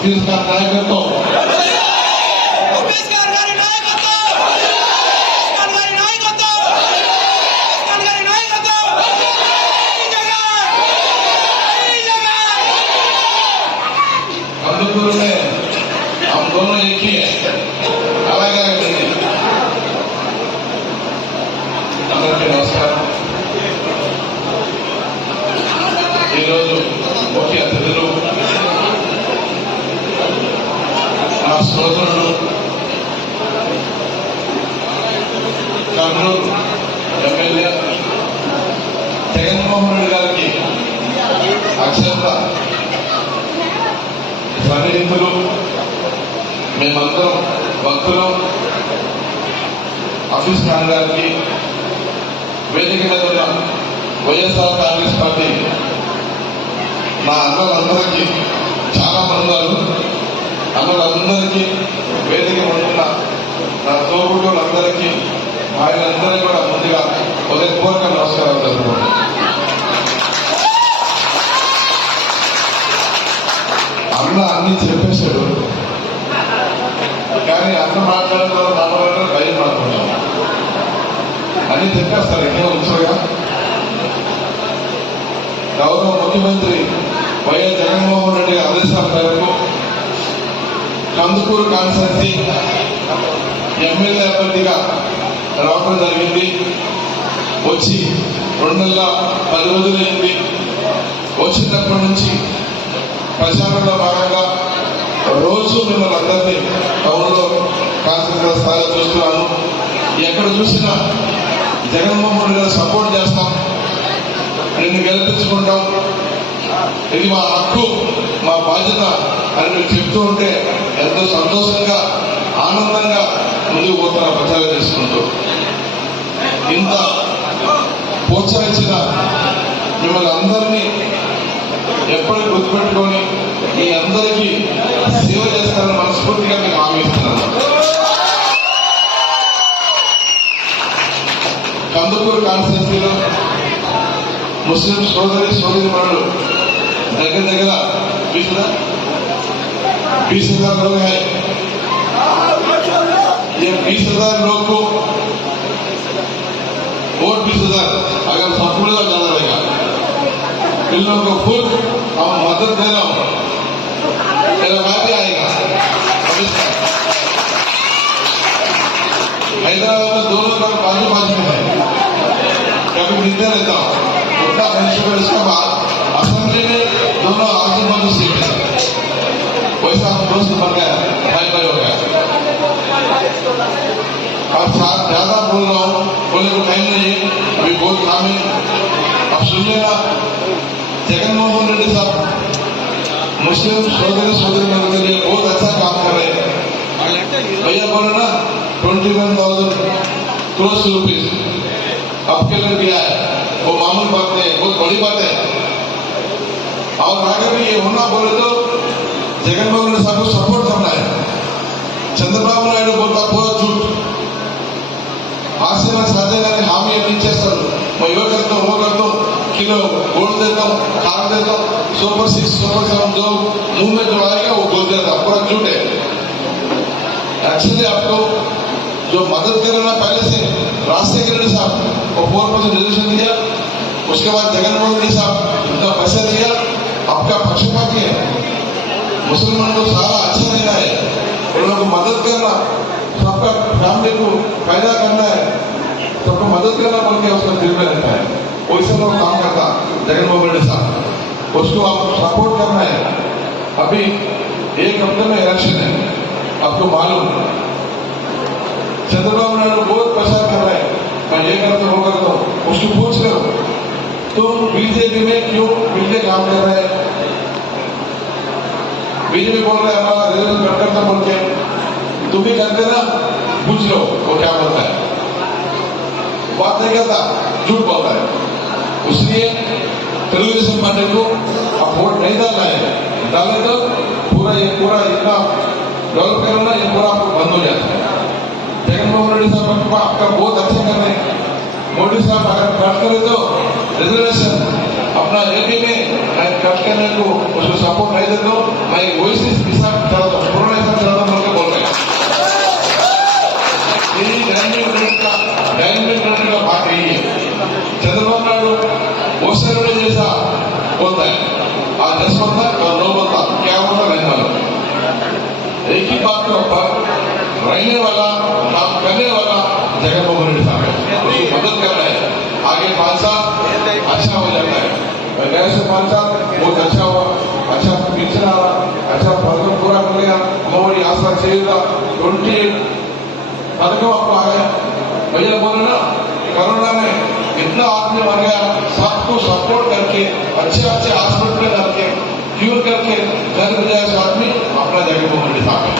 Fiz para trás, సోదరుడు Kurnool MLA Jaganmohan Reddy గారికి అక్షంత సన్నిహితులు మేమందరం భక్తులు. ఆఫీస్ ఖాన్ గారికి వేదిక మీద ఉన్న వైఎస్ఆర్ కాంగ్రెస్ పార్టీ మా అన్నలందరికీ చాలా మంది ఉన్నారు అన్నలందరికీ వేదిక ఉంటున్న నా తోబుట్టులందరికీ ఆయనందరికీ కూడా ముందుగా ఉదయపూర్వక నమస్కారం జరుపుకుంటున్నాను అన్న అన్ని చెప్పేశాడు. కానీ అన్న మాట్లాడడం మాట్లాడడం భయం మాట్లాడతాం అన్ని చెప్పేస్తారు ఎన్నో ఉంచుగా గౌరవ ముఖ్యమంత్రి వైఎస్ జగన్మోహన్ రెడ్డి ఆదేశాల మేరకు కందుకూరు కాన్స్టెన్సీ ఎమ్మెల్యే అభ్యర్థిగా రావడం జరిగింది. వచ్చి రెండు నెలల పది రోజులైంది వచ్చినప్పటి నుంచి ప్రచారంలో భాగంగా రోజు మిమ్మల్ని అందరినీ టౌన్లో కాన్సెన్ట్రేట్ స్థాయిలో చూస్తున్నాను. ఎక్కడ చూసినా జగన్మోహన్ రెడ్డి సపోర్ట్ చేస్తాం. నిన్ను గెలిపించుకుంటాం. ఇది మా హక్కు మా బాధ్యత అని మీరు చెప్తూ ఉంటే ఎంతో సంతోషంగా ఆనందంగా ముందుకు పోతున్న ప్రచారం చేసుకుంటూ. ఇంత ప్రోత్సహించిన మిమ్మల్ని అందరినీ ఎప్పటికీ గుర్తుపెట్టుకొని మీ అందరికీ సేవ చేస్తారని మనస్ఫూర్తిగా నేను ఆమెస్తున్నాను కందుకూరు కాన్స్టిట్యూన్సీలో ముస్లిం సోదరి సోదరి పనులు దగ్గర దగ్గర చూసినా बीस हज़ार लोग हैं ये बीस हज़ार लोग को और बीस हज़ार अगर संपूर्ण का ज़्यादा रहेगा। इन लोगों को खुद हम मदद दे रहा हूँ। मैं भी आएगा। हैदराबाद में दोनों का बाजू बाजू में है। कभी मिलते रहता हूँ। उतना फ्रेंडशिप दोस्त बन गया भाई भाई हो गया अब साथ ज़्यादा बोल रहा हूँ बोले तो टाइम नहीं अभी बहुत काम है। अब सुन लेना जगनमोहन रेड्डी साहब, मुस्लिम सोदरी सोदरी के लिए बहुत अच्छा काम कर रहे हैं। भैया बोले ना twenty one thousand crores rupees आपके लिए दिया है। वो मामूल बात है, बहुत बड़ी बात है। और आगे भी ये होना बोले तो జగన్మోహన్ రెడ్డి సభకు సపోర్ట్ ఉన్నాయి చంద్రబాబు నాయుడు గొప్ప పోవచ్చు ఆశీర్వాద సాధ్యంగానే హామీ అందించేస్తారు మా యువకులతో కిలో గోల్డ్ देता हूँ देता हूँ सिक्स सुपर सेवन जो मुँह में देता पूरा झूठ है एक्चुअली आपको जो मदद कर रहा पहले से राजशेखर रेड्डी साहब को फोर परसेंट रिजर्वेशन दिया उसके बाद जगन मोहन रेड्डी साहब उनका पैसा दिया आपका पक्षपाती है मुसलमान को सारा अच्छा देना है। उन लोगों को मदद करना, सबका फैमिली को फ़ायदा करना है। सबको मदद करना बोल के उसका दिल में रहता है। वैसे लोग काम करता जगनमोहन रेड्डी साहब उसको आप सपोर्ट करना है। अभी एक हफ़्ते में इलेक्शन है। आपको मालूम चंद्रबाबू नायडू बहुत प्रचार कर रहे हैं। मैं ये करता हूँ वो करता हूँ उसको पूछ लो तुम बीजेपी में क्यों मिलके काम कर रहे हैं? बीजेपी बोल रहे हैं, हमारा रिज़ल्ट कट करता बोल के। तुम भी करते ना पूछ लो, वो क्या बोलता है। बात नहीं करता, झूठ बोलता है। इसलिए तेलुगुदेशम पार्टी को अब वोट नहीं डालना है। डाले तो पूरा ये पूरा इतना डेवलप करना ये पूरा आपको बंद हो जाता है। जगनमोहन रेड्डी साहब, आपका बहुत अच्छा कर रहे हैं मोदी साहब अगर कट करे तो रिजर्वेशन अपना एपी में मैं कट करने को उसको सपोर्ट नहीं देता हूँ मैं वैसे हिसाब चलाता हूँ पुराना हिसाब चलाता हूँ बोल के बोल रहे हैं ये डायनामिक रेट का डायनामिक रेट का बात यही है चंद्रबाबू नायडू वो सर जैसा बोलता है आज दस बंदा और नौ बंदा क्या होता रहने वाला एक ही बात के ऊपर रहने वाला काम करने वाला जगनमोहन रेड्डी साहब है उसकी मदद कर रहे हैं आगे पाँच साल अच्छा हो जाता है और गए से साल बहुत अच्छा हुआ अच्छा पिक्चर आ रहा अच्छा प्रोग्राम पूरा कर लिया मोदी आसपास चाहिए ट्वेंटी पदकों आपको आ गया। भैया बोले ना, कोरोना में इतना आदमी मर गया, सबको सपोर्ट करके, अच्छे अच्छे हॉस्पिटल में करके क्यूर करके, घर में जाए आदमी अपना जगह को साहब है।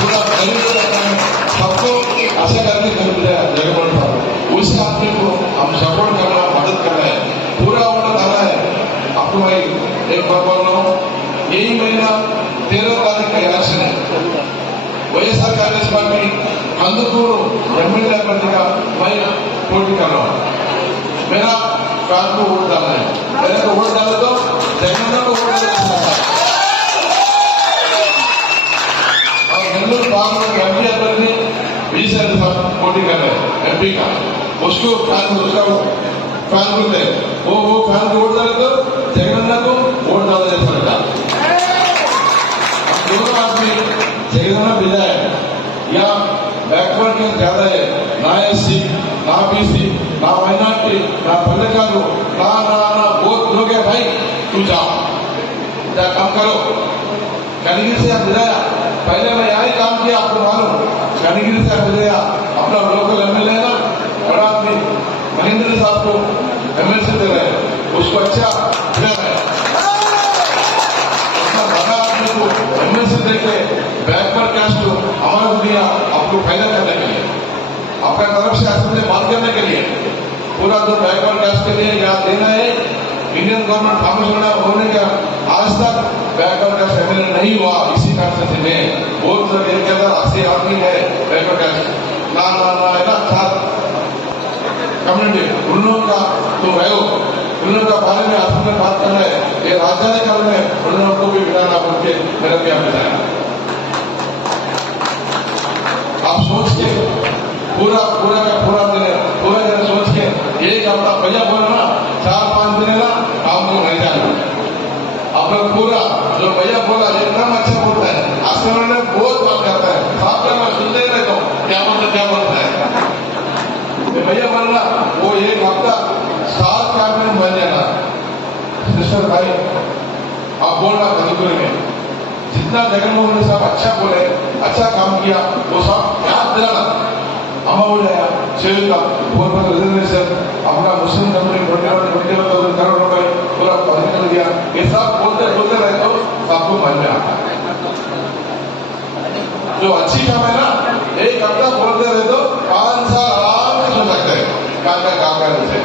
पूरा गरीब लोग हैं, सबको ऐसा करके घर में जाए जगह मंडी साहब है। उस आदमी को हम सपोर्ट करना मदद करना है पूरा होना धरा है आपको भाई एक बार बोल रहा हूँ यही महीना तेरह तारीख का इलेक्शन है వైఎస్ఆర్ కాంగ్రెస్ పార్టీ కందుకూరు ఎమ్మెల్యే అభ్యర్థిగా मैं పోటీ कर रहा हूं मेरा काम को वोट डालना है मेरे को वोट डाले तो जगन्नाथ को वोट डालना है और नेल्लूर पार्लियामेंट एमपी अभ्यर्थी विजय साहब पोटी कर रहे हैं एमपी का उसको फैन उसका फैन बोलते हैं वो वो फैन को वोट डाले तो जगन्नाथ को वोट डाला जा दोनों आदमी जगन्नाथ विधायक या बैकवर्ड के ज़्यादा है ना एससी ना बीसी, ना माइनॉरिटी, ना पत्रकारों, ना ना ना बहुत लोग है भाई, तू जा। काम करो। कनगिरी से विधाया पहले मैं यहाँ ही काम किया, आपको मालूम। कनगिरी से विधाया अपना लोकल एमएलए ना बड़ा आदमी महेंद्र साहब को एमएलसी दे रहे उसको अच्छा दे रहे एमएलसी देके बैकवर्ड कास्ट को हमारा दिया आपको फ़ायदा करने के लिए, आपका तरफ़ से असेंबली बात करने के लिए, पूरा जो बैकवर्ड कास्ट के लिए यहाँ देना है इंडियन गवर्नमेंट फार्मर्स होना होने का आज तक बैकवर्ड कास्ट एमएलए नहीं हुआ, इसी कांस्टिट्यूंसी में बहुत सारे एक हज़ार अस्सी आदमी है बैकवर्ड कास्ट ना ना ना है ना कम्युनिटी उन लोगों का तो है वो उन लोगों का बारे में आपस में बात कर रहे हैं। ये राजधानी काल में उन्होंने लोगों को भी बिठाना बोल के मेरा क्या मिलाया आप सोच के पूरा पूरा का पूरा दिन पूरा दिन सोच के एक हफ़्ता भैया बोलना ना, चार पाँच दिन ना आपको नहीं जाना अपना पूरा जो भैया बोला एकदम अच्छा बोलता है आसमान में बहुत बात करता है साथ में मैं सुनते ही रहता हूँ क्या बोलता क्या बोलता है ये भैया बोला वो एक हफ़्ता सात कैबिनेट बन जाना सिस्टर भाई आप बोल रहा मधुपुर में जितना जगनमोहन रेड्डी साहब अच्छा बोले अच्छा काम किया वो सब याद दिलाना అమ్మఒడి చేయుత పూర్వ रिजर्वेशन अपना Muslim community twenty one twenty one thousand crore रुपए पूरा पॉजिटिव दिया ये सब बोलते बोलते रहे तो सबको मन में आता है जो अच्छी काम है ना एक हफ्ता बोलते रहे तो पांच साल आराम से सुन सकते हैं काम का काम करने से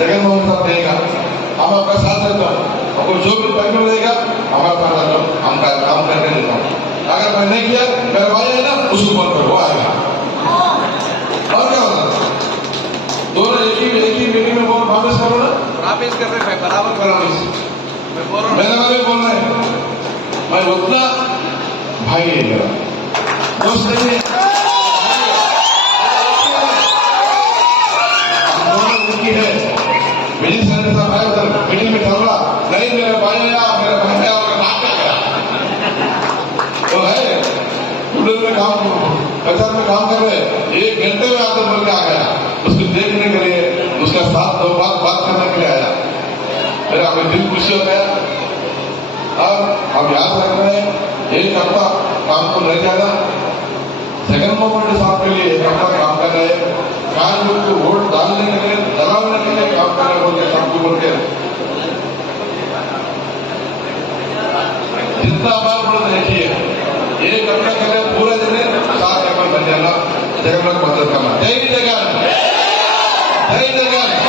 जगन मोहन साहब देगा हम आपका साथ देता हूँ आपको जो भी पैकेट देगा हमारे पास आ जाओ हम काम करके देता हूँ अगर मैं नहीं किया मेरा है ना उसको फ़ोन करो आएगा और क्या होता दोनों एक ही एक ही मीटिंग में बोल वापस करो ना प्रॉमिस कर रहे हैं बराबर करो हूँ मेरे वाले बोल रहे हैं मैं उतना भाई है मेरा दोस्त नहीं है उधर में काम कचर में काम कर रहे एक घंटे में आकर बन के आ गया। उसको देखने के लिए, उसका साथ दो बात बात करने के लिए आया। मेरा हमें दिल खुशी हो गया। अब हम याद रख रहे हैं, एक हफ़्ता काम को रह जाना सेकंड मोमेंट साहब के लिए एक हफ़्ता काम कर रहे हैं कार्मिक को वोट डालने के लिए दलाने के लिए काम कर रहे बोल के सबको बोल के जितना बार बोल देखिए एक हफ़्ता के लिए पूरे दिन सात एकड़ बन जाना जगन्नाथ मदद करना जय जगन